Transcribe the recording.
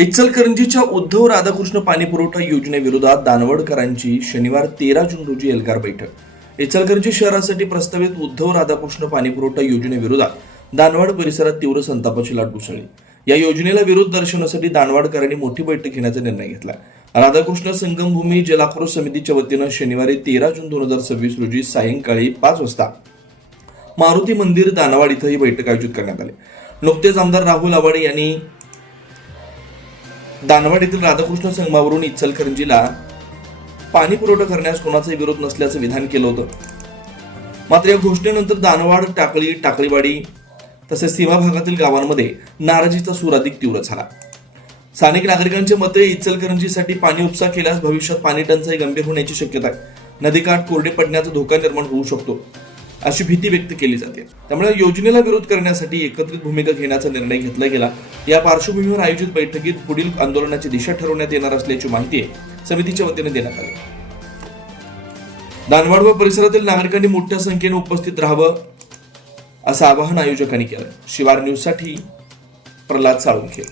इचलकरंजीच्या उद्धव राधाकृष्ण पाणीपुरवठा योजनेविरोधात दानवडकरांची शनिवार 13 जून रोजी एल्गार बैठक। इचलकरंजी शहरासाठी प्रस्तावित उद्धव राधाकृष्ण पाणीपुरवठा योजनेविरोधात दानवाड परिसरात तीव्र संतापाची लाट उसळली। या योजनेला विरोध दर्शवण्यासाठी दानवाडकरांनी मोठी बैठक घेण्याचा निर्णय घेतला। राधाकृष्ण संगमभूमी जलाक्रोश समितीच्या वतीनं शनिवारी 13 जून 2026 रोजी सायंकाळी 5 वाजता मारुती मंदिर दानवाड इथं ही बैठक आयोजित करण्यात आली। नुकतेच आमदार राहुल आवाडे यांनी दानवाड येथील राधाकृष्ण संगमावरून इचलकरंजीला पाणी पुरवठा करण्यास कोणाचाही विरोध नसल्याचं विधान केलं होतं। मात्र या घोषणेनंतर दानवाड, टाकळी, टाकळीवाडी तसेच सीमा भागातील गावांमध्ये नाराजीचा सूर अधिक तीव्र झाला। स्थानिक नागरिकांचे मते इचलकरंजीसाठी पाणी उपसा केल्यास भविष्यात पाणी टंचाई गंभीर होण्याची शक्यता आहे। नदीकाठ कोरडे पडण्याचा धोका निर्माण होऊ शकतो अशी भीती व्यक्त केली जाते। त्यामुळे योजनेला विरोध करण्यासाठी एकत्रित भूमिका घेण्याचा निर्णय घेतला गेला। या पार्श्वभूमीवर आयोजित बैठकीत पुढील आंदोलनाची दिशा ठरवण्यात येणार असल्याची माहिती समितीच्या वतीने देण्यात आली। दानवाड व परिसरातील नागरिकांनी मोठ्या संख्येने उपस्थित राहावं असं आवाहन आयोजकांनी केलं। शिवार न्यूज साठी प्रल्हाद साळुंखे।